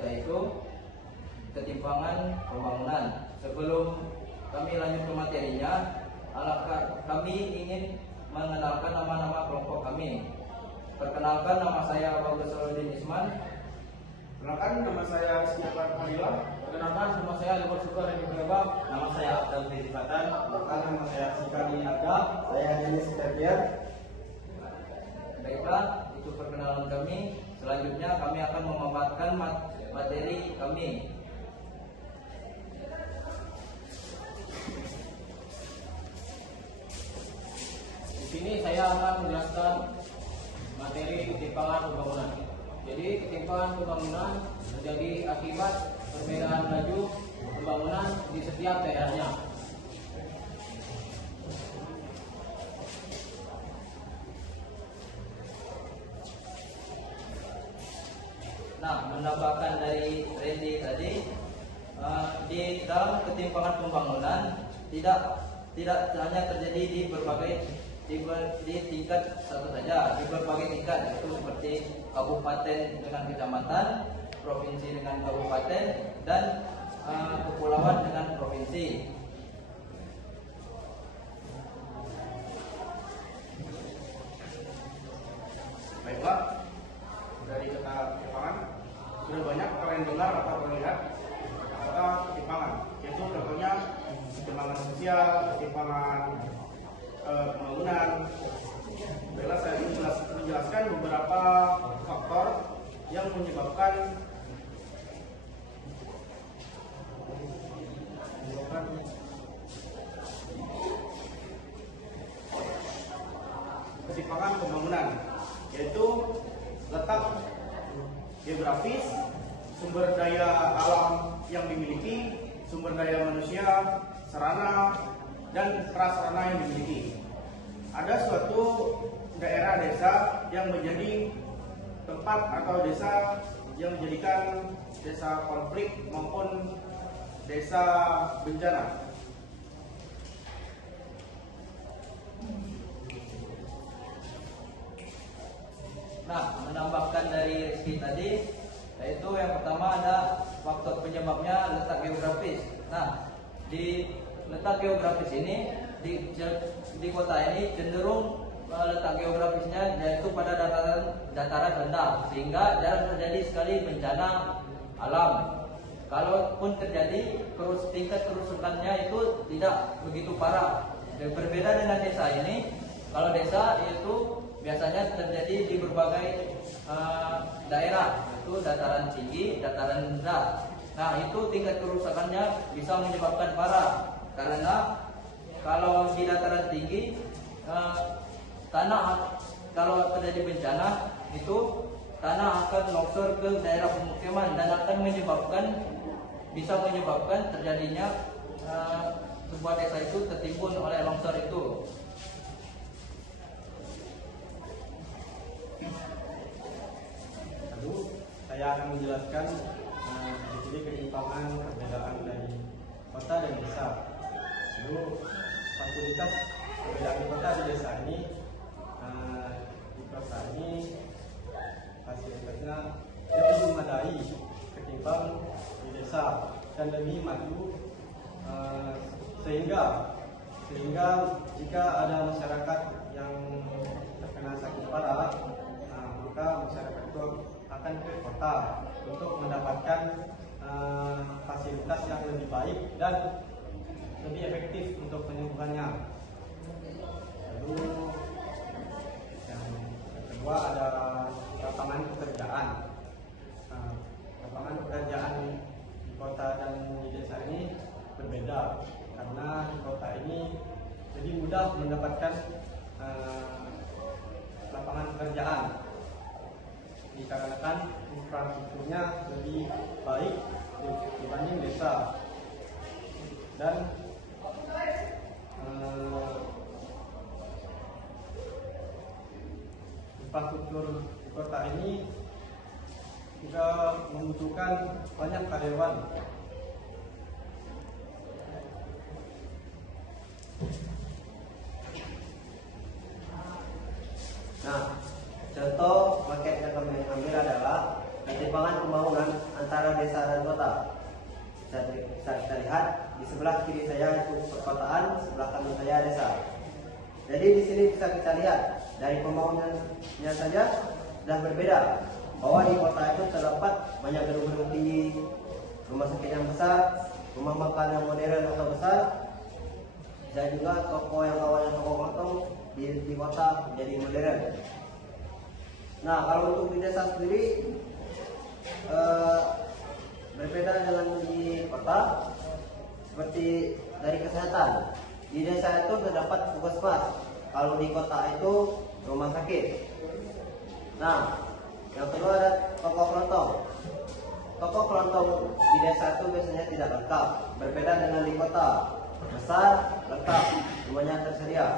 yaitu ketimpangan pembangunan. Sebelum kami lanjut ke materinya, kami ingin mengenalkan nama-nama kelompok kami. Perkenalkan, nama saya Bagus Saludin Isman. Perkenalkan, nama saya Siapan Fadila. Perkenalkan, nama saya Lebor Sukar Redi Kerebab. Nama saya Abdul Fitipatan. Perkenalkan, nama saya Sikani Arga. Saya Denis Ferdian. Baiklah, itu perkenalan kami. Selanjutnya kami akan memaparkan materi kami. Di sini saya akan menjelaskan materi ketimpangan pembangunan. Jadi ketimpangan pembangunan terjadi akibat perbedaan laju pembangunan di setiap daerahnya. Nah, menambahkan dari Randy tadi, di dalam ketimpangan pembangunan tidak hanya terjadi di berbagai di tingkat satu saja, di berbagai tingkat, yaitu seperti kabupaten dengan kecamatan, provinsi dengan kabupaten, dan kepulauan dengan provinsi. Baiklah, dari kata ketimpangan sudah banyak kalian dengar atau melihat kata ketimpangan, yaitu contohnya ketimpangan sosial, ketimpangan pembangunan. Baiklah, saya ingin menjelaskan beberapa faktor yang menyebabkan ketimpangan pembangunan, yaitu letak geografis, sumber daya alam yang dimiliki, sumber daya manusia, sarana, dan prasarana yang dimiliki. Ada suatu daerah desa yang menjadi tempat atau desa yang menjadikan desa konflik maupun desa bencana. Nah, menambahkan dari Rizky tadi, yaitu yang pertama ada faktor penyebabnya letak geografis. Nah, di letak geografis ini di kota ini cenderung letak geografisnya yaitu pada dataran rendah, sehingga jarang terjadi sekali bencana alam. Kalaupun terjadi, tingkat kerusakannya itu tidak begitu parah. Dan berbeda dengan desa ini, kalau desa itu biasanya terjadi di berbagai daerah, itu dataran tinggi, dataran rendah. Nah, itu tingkat kerusakannya bisa menyebabkan parah, karena kalau di dataran tinggi tanah, kalau terjadi bencana itu tanah akan longsor ke daerah pemukiman dan akan bisa menyebabkan terjadinya sebuah desa itu tertimbun oleh longsor itu. Lalu saya akan menjelaskan di sini ketimpangan perbedaan dari kota dan desa. Lalu fasilitas perbedaan di kota dan desa ini, di kota ini fasilitasnya lebih memadai ketimbang di desa dan lebih maju, sehingga jika ada masyarakat yang terkena sakit parah, maka masyarakat itu akan ke kota untuk mendapatkan fasilitas yang lebih baik dan lebih efektif untuk penyembuhannya. Lalu yang kedua ada lapangan pekerjaan. Lapangan pekerjaan di kota dan di desa ini berbeda, karena di kota ini lebih mudah mendapatkan lapangan pekerjaan dikarenakan infrastrukturnya lebih baik dibanding desa, dan infrastruktur di kota ini juga membutuhkan banyak karyawan. Nah, contoh paket yang kami ambil adalah ketimpangan pembangunan antara saja desa. Jadi di sini bisa kita lihat dari pembangunannya saja sudah berbeda. Bahwa di kota itu terdapat banyak gedung-gedung tinggi, rumah sakit yang besar, rumah makan yang modern atau besar, dan juga toko yang awalnya toko kantong di kota menjadi modern. Nah, kalau untuk di desa sendiri berbeda dengan di kota. Seperti dari kesehatan, di desa itu terdapat puskesmas, kalau di kota itu rumah sakit. Nah, yang kedua ada toko kelontong. Toko kelontong di desa itu biasanya tidak lengkap, berbeda dengan di kota. Besar, lengkap, semuanya tersedia.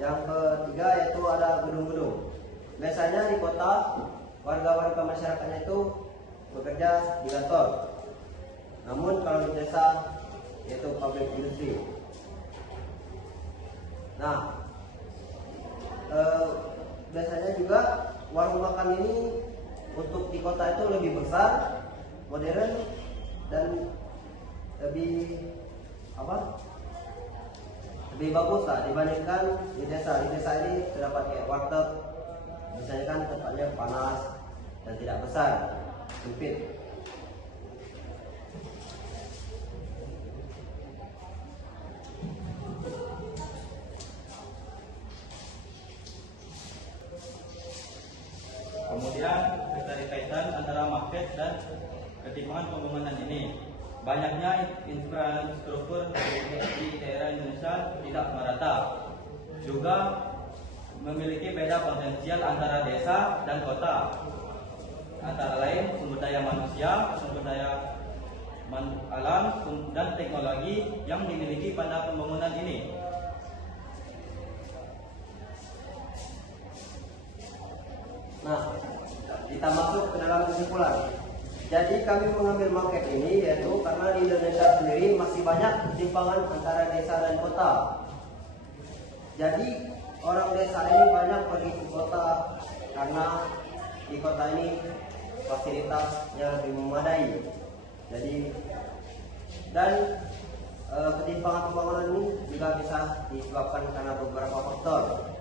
Yang ketiga yaitu ada gedung-gedung. Biasanya di kota warga-warga masyarakatnya itu bekerja di kantor. Namun kalau di desa yaitu pabrik industri. Nah, biasanya juga warung makan ini untuk di kota itu lebih besar, modern, dan lebih lebih bagus lah dibandingkan di desa. Di desa ini terdapat kayak warteg, misalnya kan tempatnya panas dan tidak besar, sempit. Kemudian keterkaitan antara market dan ketimpangan pembangunan ini. Banyaknya infrastruktur di daerah Indonesia tidak merata. Juga memiliki beda potensial antara desa dan kota. Antara lain sumber daya manusia, sumber daya alam, dan teknologi yang dimiliki pada pembangunan ini. Nah, kita masuk ke dalam kesimpulan. Jadi kami mengambil market ini yaitu karena di Indonesia sendiri masih banyak ketimpangan antara desa dan kota. Jadi orang desa ini banyak pergi ke kota karena di kota ini fasilitasnya lebih memadai. Jadi dan ketimpangan pembangunan ini juga bisa disebabkan karena beberapa faktor.